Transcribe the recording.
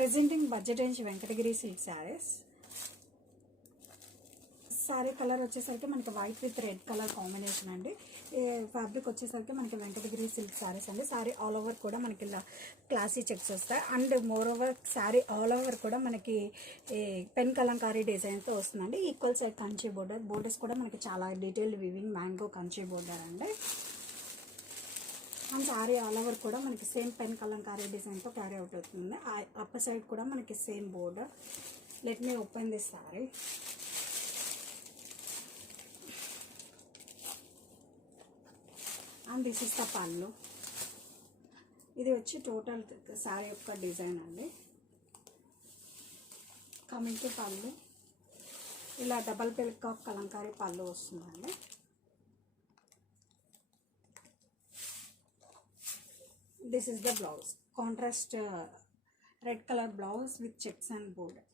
Presenting budget range Venkatagiri silk saris. Sari colour వచ్చేసరికి మనకి white with red colour combination అండి. Fabric వచ్చేసరికి మనకి వెంకటగిరి సిల్క్ శారీస్ అండి. శారీ ఆల్ ఓవర్ కూడా మనకి ఇలా క్లాసీ చెక్స్ వస్తాయి. And more over sari all over కూడా మనకి పెన్ కలంకారీ డిజైన్తో వస్తుందండి. Equal side Kanchi border. Borders కూడా మనకి చాలా detailed weaving mango Kanchi border అండి. అండ్ శారీ ఆల్ ఓవర్ కూడా మనకి సేమ్ పెన్ కలంకారీ డిజైన్తో క్యారీ అవుట్ అవుతుంది. అప్పర్ సైడ్ కూడా మనకి same border. Let me open this sari. And this is the పళ్ళు. ఇది వచ్చి టోటల్ శారీ యొక్క డిజైన్ అండి. కమింగ్ టు పళ్ళు, ఇలా డబల్ పికాక్ కలంకారీ పళ్ళు వస్తుందండి. This is the blouse. Contrast red colour blouse with checks and border.